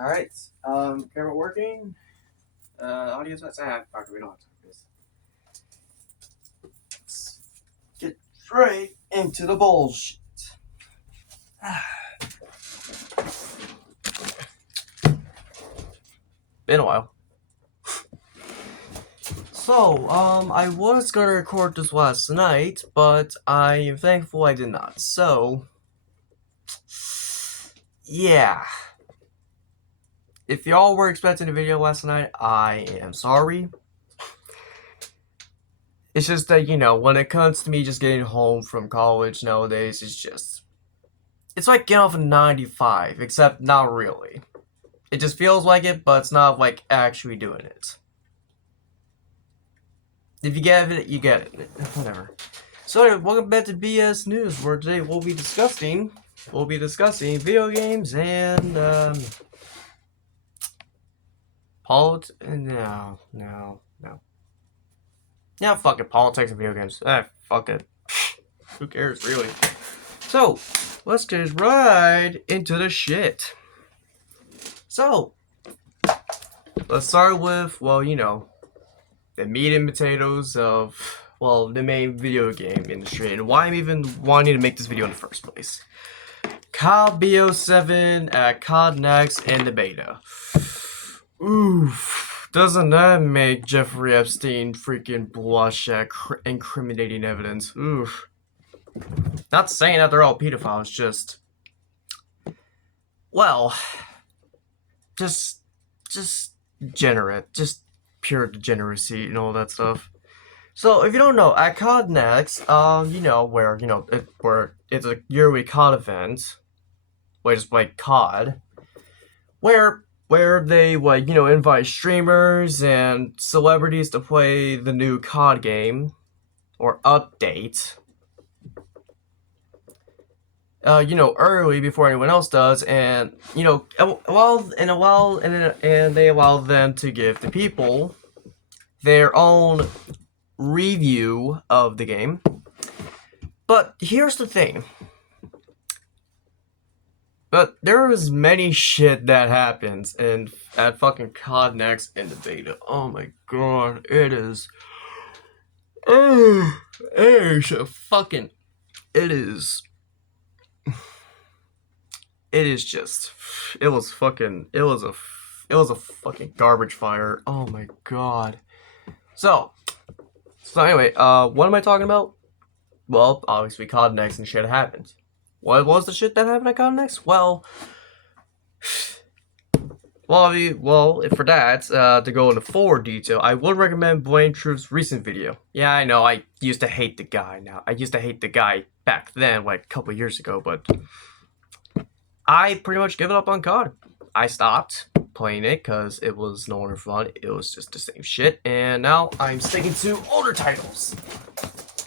Alright, camera working. Audio sets. Fuck, we don't have to do this. Let's get straight into the bullshit. Been a while. So, I was gonna record this last night, but I am thankful I did not. So, yeah. If y'all were expecting a video last night, I am sorry. It's just that, when it comes to me just getting home from college nowadays, it's like getting off a 9 to 5, except not really. It just feels like it, but it's not like actually doing it. If you get it, you get it. Whatever. So anyway, welcome back to BS News, where today we'll be discussing video games and no. Yeah, fuck it, politics and video games. Fuck it. Who cares, really? So, let's get right into the shit. So, let's start with, the meat and potatoes of, the main video game industry, and why I'm even wanting to make this video in the first place. COD BO7 at COD Next and the beta. Oof. Doesn't that make Jeffrey Epstein freaking blush at incriminating evidence? Oof. Not saying that they're all pedophiles, just degenerate, just pure degeneracy and all that stuff. So if you don't know, at COD Next, where it's a yearly COD event, which is like COD, where they invite streamers and celebrities to play the new COD game or update. Early before anyone else does, and they allow them to give the people their own review of the game. But here's the thing. But there is many shit that happens at fucking COD Next in the beta. Oh my god, it is a fucking garbage fire. Oh my god. So anyway, what am I talking about? Well, obviously COD Next and shit happened. What was the shit that happened at COD Next? Well, for that, to go into full detail, I would recommend Blaine Truth's recent video. Yeah, I know, I used to hate the guy now. I used to hate the guy back then, like a couple years ago, but I pretty much give it up on COD. I stopped playing it because it was no longer fun. It was just the same shit, and now I'm sticking to older titles.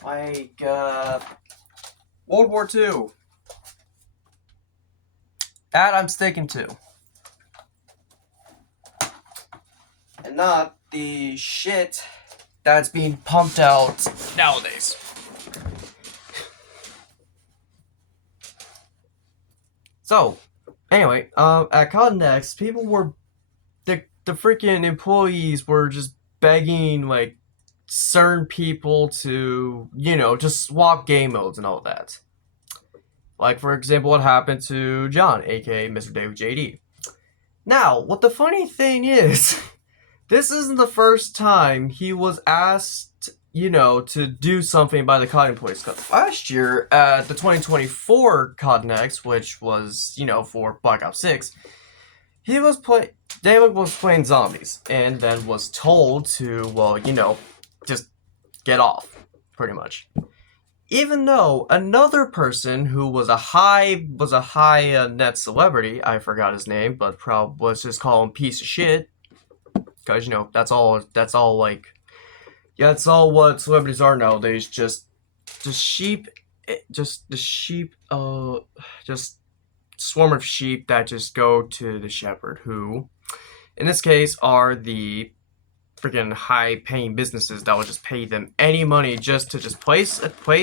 Like, World War II. That I'm sticking to. And not the shit that's being pumped out nowadays. So, anyway, at COD Next, people were, the freaking employees were just begging, like, certain people to, just swap game modes and all that. Like, for example, what happened to John, aka Mr. David JD. Now, what the funny thing is, this isn't the first time he was asked, to do something by the COD employees. Last year, at the 2024 COD Next, which was, for Black Ops 6, David was playing zombies, and then was told to, just get off, pretty much. Even though another person who was a high net celebrity, I forgot his name, but let's just call him piece of shit, because that's all what celebrities are nowadays. Just swarm of sheep that just go to the shepherd, who in this case are the freaking high-paying businesses that will just pay them any money just to just play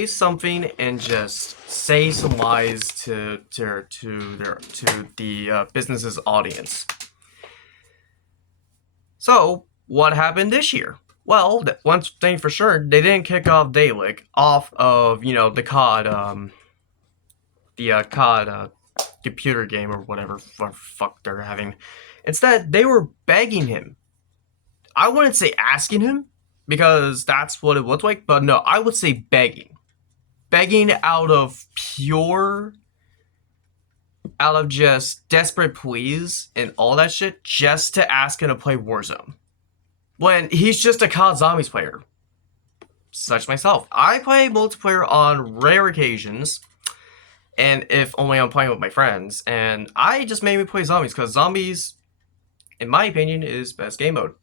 something and just say some lies to the business's audience. So what happened this year? Well, one thing for sure, they didn't kick off Dalek off of the COD computer game or whatever fuck they're having. Instead, they were begging him. I wouldn't say asking him, because that's what it looked like, but no, I would say begging. Begging out of just desperate pleas and all that shit, just to ask him to play Warzone. When he's just a COD Zombies player. Such myself. I play multiplayer on rare occasions, and if only I'm playing with my friends, and I just made me play Zombies, because Zombies, in my opinion, is best game mode.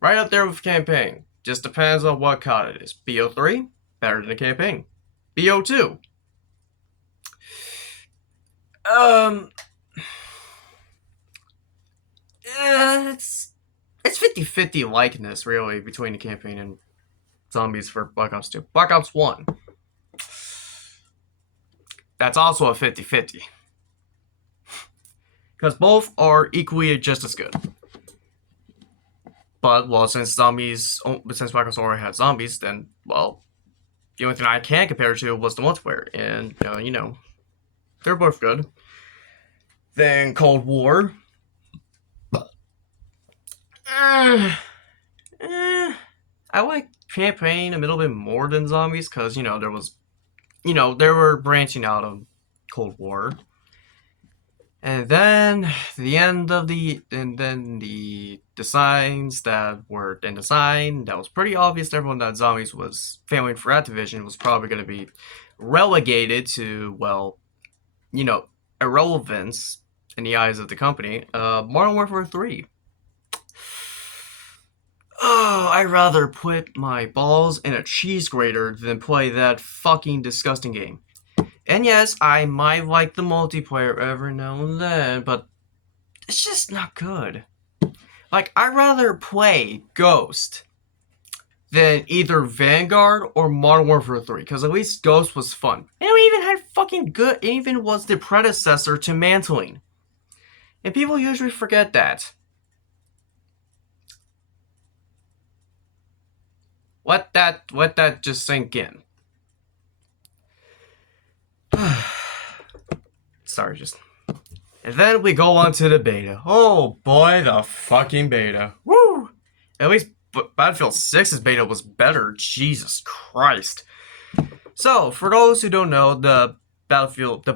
Right up there with campaign. Just depends on what COD it is. BO3, better than a campaign. BO2. It's 50-50 likeness, really, between the campaign and Zombies for Black Ops 2. Black Ops 1. That's also a 50-50. Because both are equally just as good. But, well, since Black Ops already had Zombies, then, well, the only thing I can compare to was the multiplayer. And, they're both good. Then Cold War. I like campaign a little bit more than Zombies, because, they were branching out of Cold War. And then the signs that were in the sign that was pretty obvious to everyone that Zombies was failing for Activision was probably going to be relegated to, well, irrelevance in the eyes of the company. Modern Warfare 3. Oh, I'd rather put my balls in a cheese grater than play that fucking disgusting game. And yes, I might like the multiplayer every now and then, but it's just not good. Like, I'd rather play Ghost than either Vanguard or Modern Warfare 3, because at least Ghost was fun. And it even had fucking good, it even was the predecessor to Mantling. And people usually forget that. Let that just sink in. Sorry, just... And then we go on to the beta. Oh boy, the fucking beta. Woo! At least Battlefield 6's beta was better. Jesus Christ. So, for those who don't know, the Battlefield...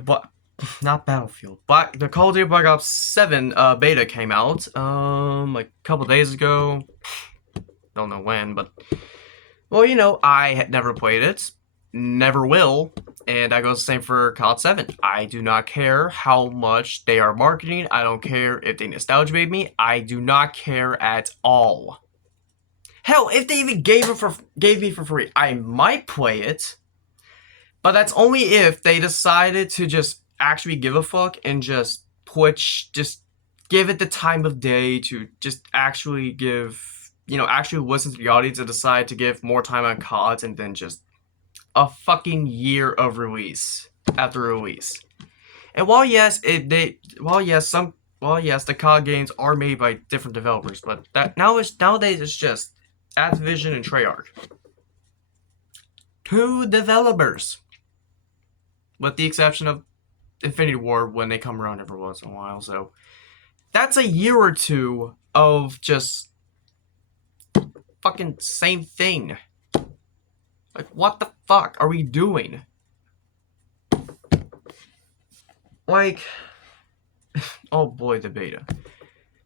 Not Battlefield. The Call of Duty Black Ops 7 beta came out, like a couple days ago. Don't know when, but... Well, I had never played it. Never will. And that goes the same for COD 7. I do not care how much they are marketing. I don't care if they nostalgia bait me. I do not care at all. Hell, if they even gave me for free, I might play it. But that's only if they decided to just actually give a fuck and just give it the time of day to just actually actually listen to the audience and decide to give more time on CODs and then just a fucking year of release after release. And while yes, the COD games are made by different developers, but nowadays it's just Activision and Treyarch. 2 developers. With the exception of Infinity War when they come around every once in a while, so that's a year or two of just fucking same thing. Like, what the fuck are we doing? Like, oh boy, the beta.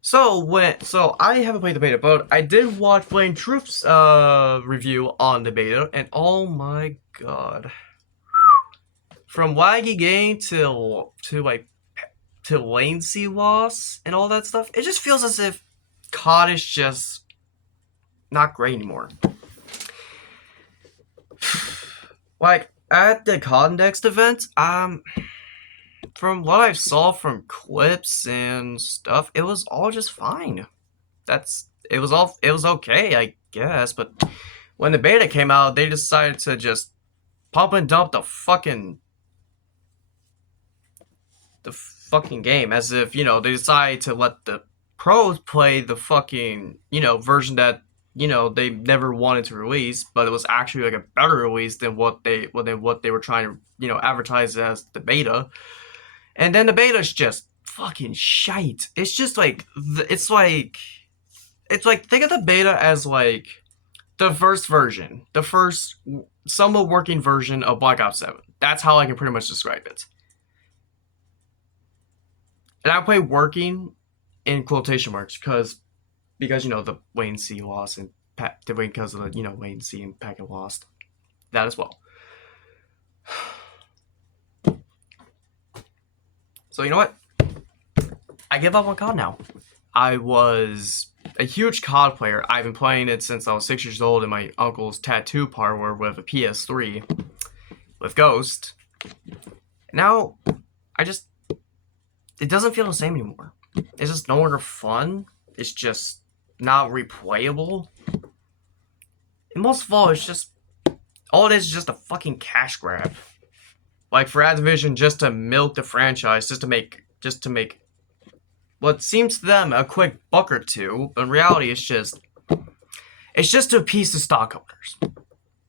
So I haven't played the beta, but I did watch Flame Truth's review on the beta, and oh my god. From laggy game to latency loss and all that stuff, it just feels as if COD is just not great anymore. Like, at the COD Next event, from what I saw from clips and stuff, it was all just fine. it was okay, I guess, but when the beta came out, they decided to just pump and dump the fucking game, as if, they decided to let the pros play the fucking, version that, they never wanted to release, but it was actually like a better release than what they were trying to, advertise as the beta. And then the beta's just fucking shite. It's just like it's like think of the beta as like the first version, the first somewhat working version of Black Ops 7. That's how I can pretty much describe it. And I play working in quotation marks because the wait and see loss and because of the wait and see and packet lost, that as well. So you know what? I give up on COD now. I was a huge COD player. I've been playing it since I was 6 years old in my uncle's tattoo parlor with a PS3 with Ghost. Now, it doesn't feel the same anymore. It's just no longer fun. It's just not replayable. And most of all, all it is just a fucking cash grab. Like for Activision, just to milk the franchise, just to make what seems to them a quick buck or two, but in reality, it's just to appease the stockholders.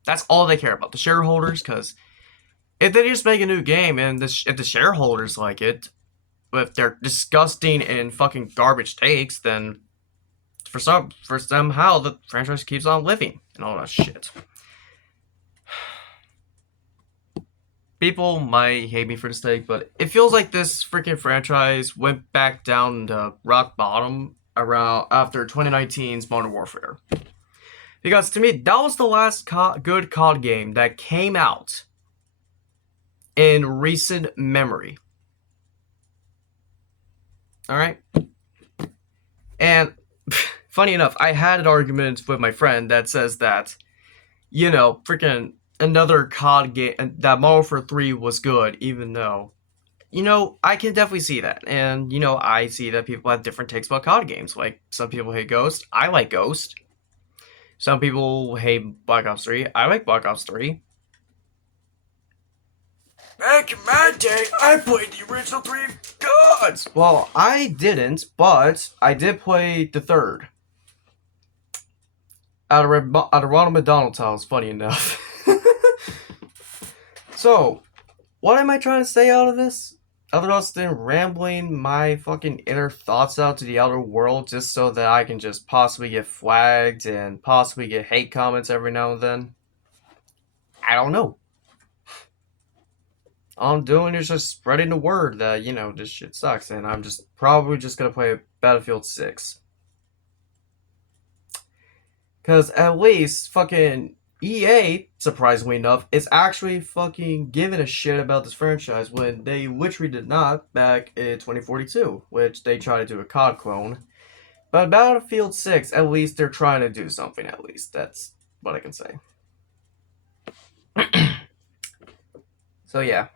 That's all they care about, the shareholders. Because if they just make a new game and if the shareholders like it, if they're disgusting and fucking garbage takes, then for somehow the franchise keeps on living and all that shit. People might hate me for this take, but it feels like this freaking franchise went back down to rock bottom around after 2019's Modern Warfare. Because to me, that was the last good COD game that came out in recent memory. Alright? And funny enough, I had an argument with my friend that says that, freaking another COD game, that Modern Warfare 3 was good, even though, I can definitely see that. And, I see that people have different takes about COD games. Like, some people hate Ghost. I like Ghost. Some people hate Black Ops 3. I like Black Ops 3. Back in my day, I played the original 3 gods! Well, I didn't, but I did play the third. Out of Ronald McDonald's house, funny enough. So, what am I trying to say out of this? Other than rambling my fucking inner thoughts out to the outer world just so that I can just possibly get flagged and possibly get hate comments every now and then? I don't know. All I'm doing is just spreading the word that, this shit sucks, and I'm just probably just gonna play Battlefield 6. Because at least fucking EA, surprisingly enough, is actually fucking giving a shit about this franchise when they literally did not back in 2042, which they tried to do a COD clone. But Battlefield 6, at least they're trying to do something, at least. That's what I can say. So yeah.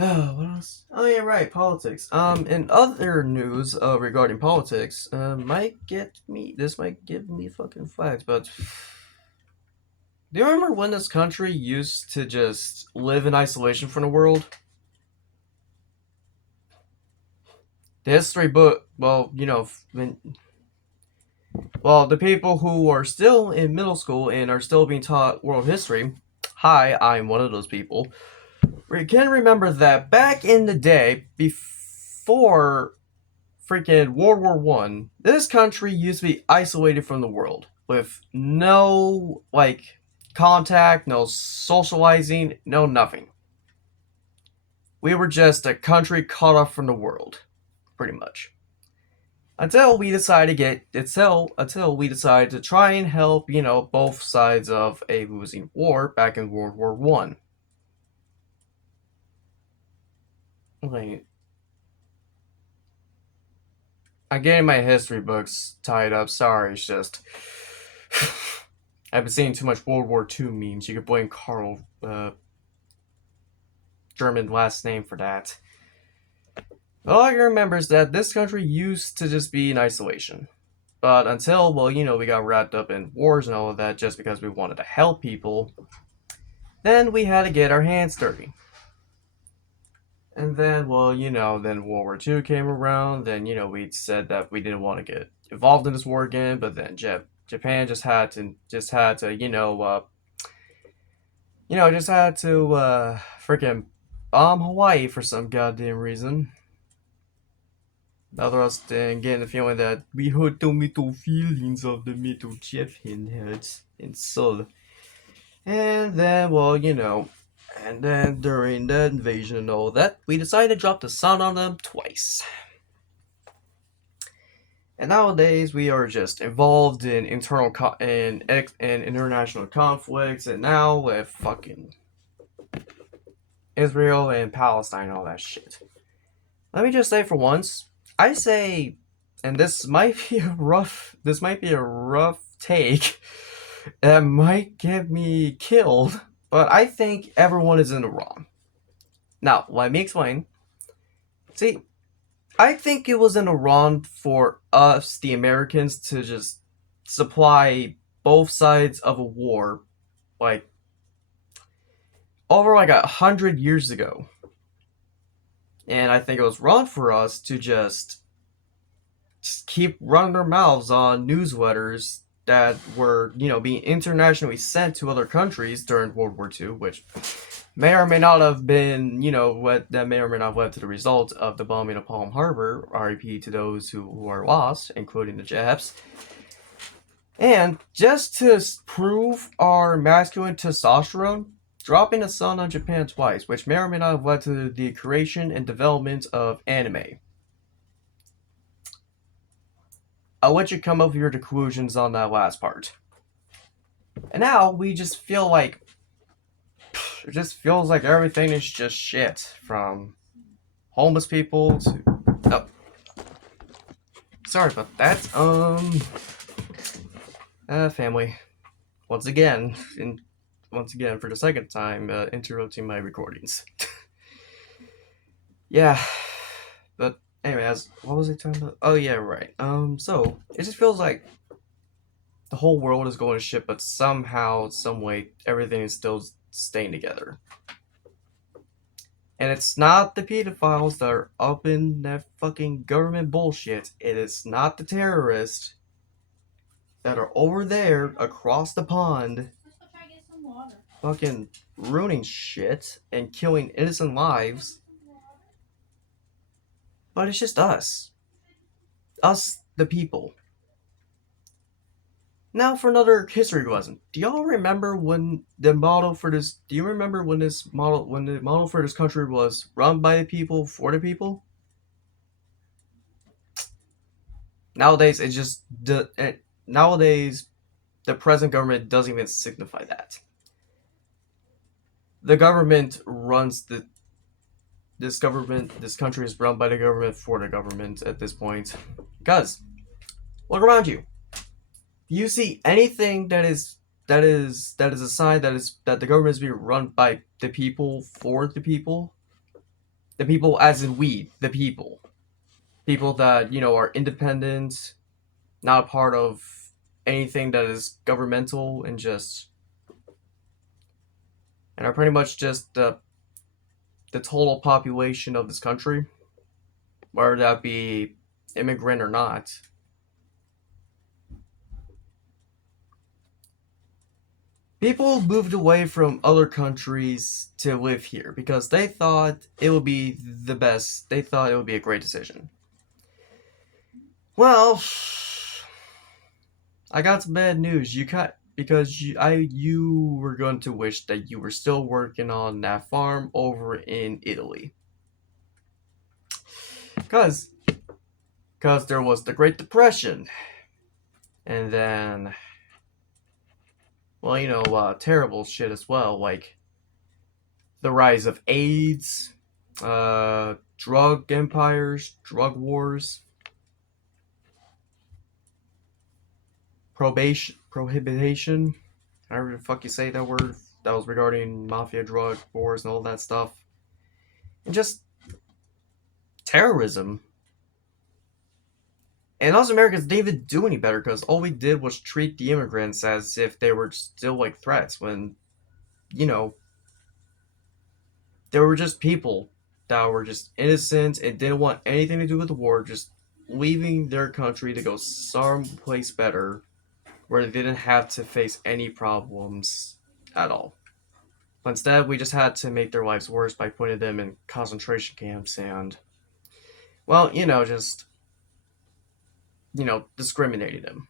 Oh, what else? Oh yeah, right, politics. In other news regarding politics, this might give me fucking flags, but do you remember when this country used to just live in isolation from the world? The history book, well, the people who are still in middle school and are still being taught world history, hi, I'm one of those people, we can remember that back in the day, before freaking World War One, this country used to be isolated from the world with no contact, no socializing, no nothing. We were just a country cut off from the world, pretty much. Until we decided to try and help, both sides of a losing war back in World War One. Like, I'm getting my history books tied up. Sorry, it's just I've been seeing too much World War II memes. You could blame Carl, German last name for that. All I can remember is that this country used to just be in isolation. But until, well, we got wrapped up in wars and all of that just because we wanted to help people, then we had to get our hands dirty. And then, well, then World War II came around. Then, we said that we didn't want to get involved in this war again. But then Japan just had to, just had to freaking bomb Hawaii for some goddamn reason. Other us then getting the feeling that we hurt the middle feelings of the middle Japan heads and soul. And then, well, and then during the invasion and all that, we decided to drop the sun on them twice. And nowadays, we are just involved in international conflicts, and now with fucking Israel and Palestine and all that shit. Let me just say for once, I say, and this might be a rough take, that might get me killed, but I think everyone is in the wrong. Now, let me explain. See, I think it was in the wrong for us, the Americans, to just supply both sides of a war, like, over like 100 years ago. And I think it was wrong for us to just keep running our mouths on newsletters that were, being internationally sent to other countries during World War II, which may or may not have been, what that may or may not have led to the result of the bombing of Palm Harbor. RIP to those who are lost, including the Japs. And just to prove our masculine testosterone, dropping the sun on Japan twice, which may or may not have led to the creation and development of anime. I'll let you come up with your conclusions on that last part. And now we just feel like it just feels like everything is just shit, from homeless people to sorry about that. Family, once again for the second time, interrupting my recordings. Yeah, but anyways, what was I talking about? Oh yeah, right. So it just feels like the whole world is going to shit, but somehow, some way, everything is still staying together. And it's not the pedophiles that are up in that fucking government bullshit. It is not the terrorists that are over there across the pond fucking ruining shit and killing innocent lives. But it's just us. Us, the people. Now for another history lesson. Do y'all remember when the model for this? Do you remember when the model for this country was run by the people for the people? Nowadays, it's just nowadays the present government doesn't even signify that. The government runs this country is run by the government for the government at this point. Guys, look around you. Do you see anything that is a sign that the government is being run by the people for the people? The people as in we, the people. People that, are independent, not a part of anything that is governmental, and are pretty much just the total population of this country, whether that be immigrant or not. People moved away from other countries to live here because they thought it would be the best. They thought it would be a great decision. Well, I got some bad news. You were going to wish that you were still working on that farm over in Italy. Because there was the Great Depression. And then, well, terrible shit as well, like the rise of AIDS, drug empires, drug wars, prohibition, however the fuck you say that word, that was regarding mafia drug wars and all that stuff. And just terrorism. And us Americans didn't even do any better because all we did was treat the immigrants as if they were still like threats when, you know, they were just people that were just innocent and didn't want anything to do with the war, just leaving their country to go someplace better where they didn't have to face any problems at all. But instead, we just had to make their lives worse by putting them in concentration camps and, well, just, discriminating them.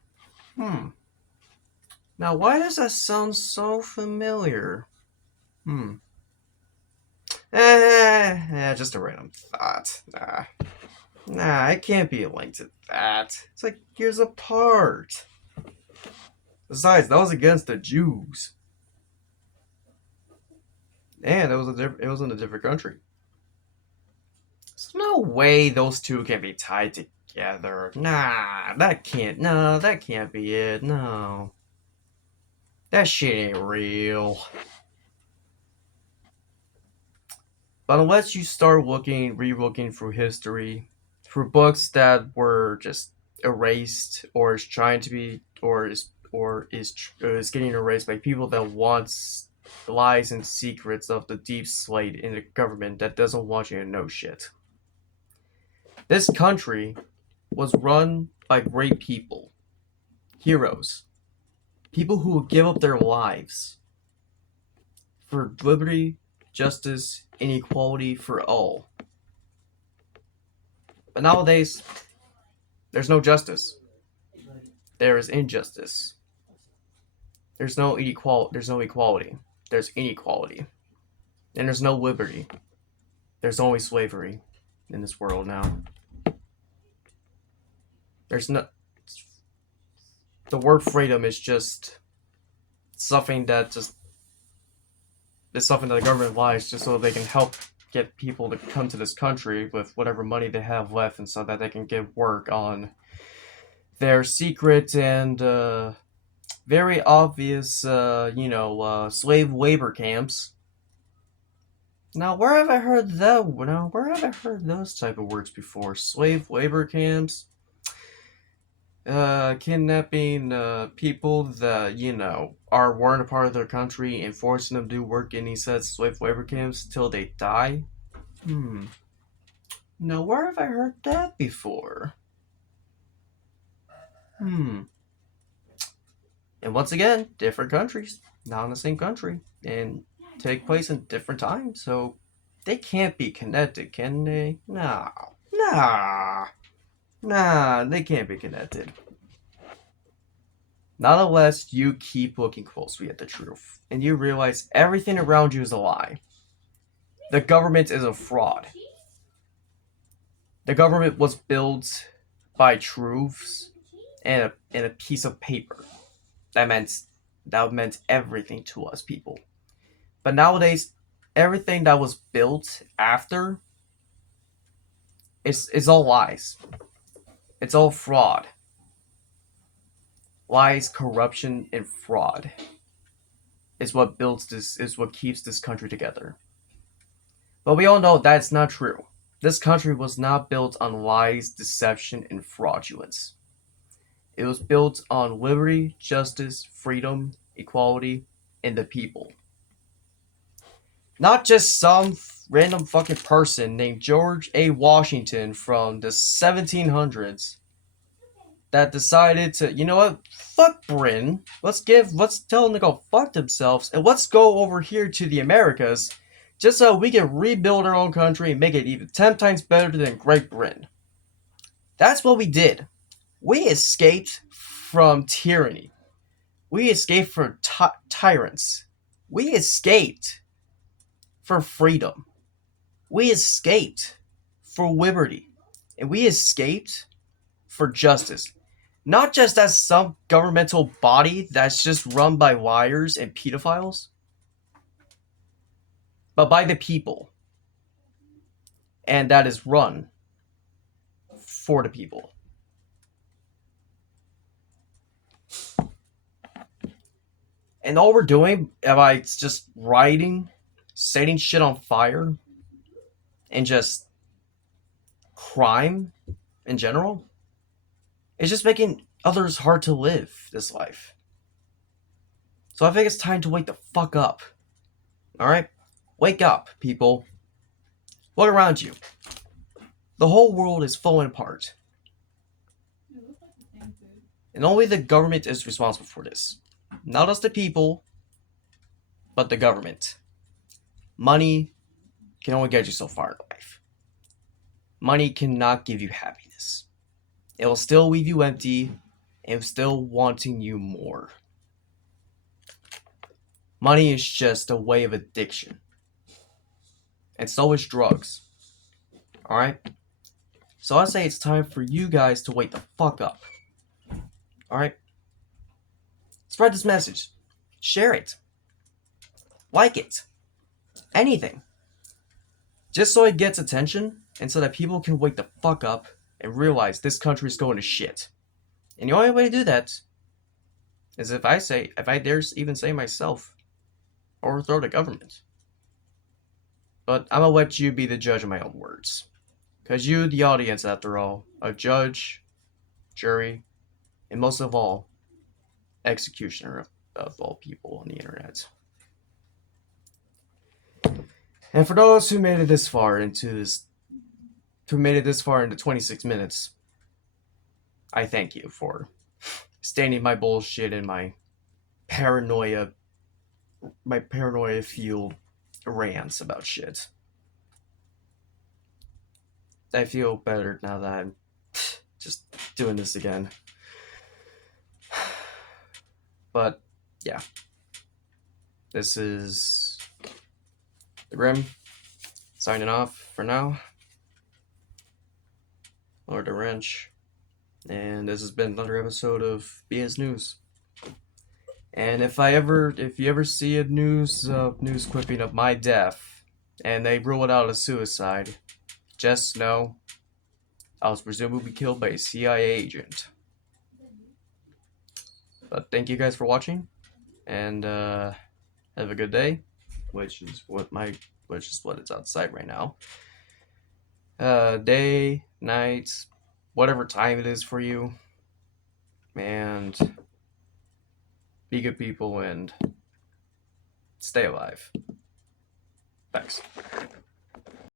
Now, why does that sound so familiar? Just a random thought. Nah, it can't be linked to that. It's like years apart. Besides, that was against the Jews. And it was in a different country. There's no way those two can be tied together. That can't be it. No. That shit ain't real. But unless you start re-looking through history, through books that were just erased, or is trying to be, or is getting erased by people that wants lies and secrets of the deep slate in the government that doesn't want you to know shit. This country was run by great people, heroes, people who would give up their lives for liberty, justice, and equality for all. But nowadays, there's no justice. There is injustice. There's no equality. There's inequality. And there's no liberty. There's only slavery in this world now. There's no... The word freedom is just something that it's something that the government lies just so they can help get people to come to this country with whatever money they have left, and so that they can get work on their secret and very obvious, slave labor camps. Now, where have I heard that? Now, where have I heard those type of words before? Slave labor camps, kidnapping people that weren't a part of their country and forcing them to do work in these slave labor camps till they die. Now, where have I heard that before? And once again, different countries, not in the same country, and take place in different times, so they can't be connected, can they? Nah, they can't be connected. Not unless you keep looking closely at the truth, and you realize everything around you is a lie. The government is a fraud. The government was built by truths and a piece of paper. That meant everything to us people. But nowadays, everything that was built after is all lies. It's all fraud. Lies, corruption, and fraud is what keeps this country together. But we all know that's not true. This country was not built on lies, deception, and fraudulence. It was built on liberty, justice, freedom, equality, and the people. Not just some random fucking person named George A. Washington from the 1700s that decided to, you know what, fuck Britain. Let's tell them to go fuck themselves, and let's go over here to the Americas just so we can rebuild our own country and make it even 10 times better than Great Britain. That's what we did. We escaped from tyranny. We escaped from tyrants. We escaped for freedom. We escaped for liberty. And we escaped for justice. Not just as some governmental body that's just run by liars and pedophiles, but by the people. And that is run for the people. And all we're doing by just writing, setting shit on fire, and just crime in general, it's just making others hard to live this life. So I think it's time to wake the fuck up. Alright? Wake up, people. Look around you. The whole world is falling apart. And only the government is responsible for this. Not us, the people, but the government. Money can only get you so far in life. Money cannot give you happiness. It will still leave you empty and still wanting you more. Money is just a way of addiction. And so is drugs. Alright? So I say it's time for you guys to wake the fuck up. Alright? Spread this message. Share it. Like it. Anything. Just so it gets attention and so that people can wake the fuck up and realize this country is going to shit. And the only way to do that is if I dare even say myself, overthrow the government. But I'm gonna let you be the judge of my own words. Because you, the audience, after all, a judge, jury, and most of all, executioner of all people on the internet. And for those who made it this far into 26 minutes, I thank you for standing my bullshit and my paranoia-fueled rants about shit. I feel better now that I'm just doing this again. But, yeah. This is the Grim, signing off for now. Lord the Wrench. And this has been another episode of BS News. And if you ever see a news clipping of my death, and they rule it out as suicide, just know I was presumably killed by a CIA agent. But thank you guys for watching, and have a good day, which is what it's outside right now. Day, night, whatever time it is for you, and be good people and stay alive. Thanks.